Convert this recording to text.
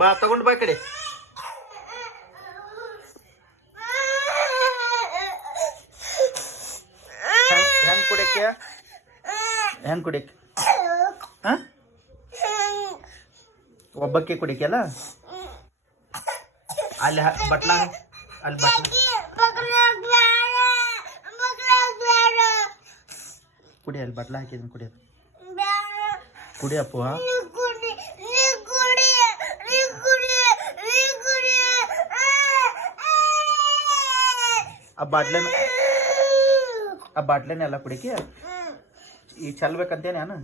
ಬಾ ತಗೊಂಡು ಬಾ ಈ ಕಡೆ. ಹೆಂಗ್ ಕುಡಿಯಕ್ಕೆ ಹೆಂಗ್ ಕುಡಿಯಕ್ಕೆ ಹ ಒಬ್ಬಕ್ಕೆ ಕುಡಿಯಲ್ಲ. ಅಲ್ಲಿ ಬಟ್ಲ ಅಲ್ಲಿ ಬಟ್ಲ ಕುಡಿ, ಅಲ್ಲಿ ಬಟ್ಲ ಹಾಕಿದ್ದೀನಿ ಕುಡಿಯೋದು. ಕುಡಿಯಪ್ಪ. ಆ ಬಾಟ್ಲೆನ ಎಲ್ಲ ಕುಡಿಕೆ ಈ ಚಲ್ಬೇಕಂತೇನೆ ನಾನು.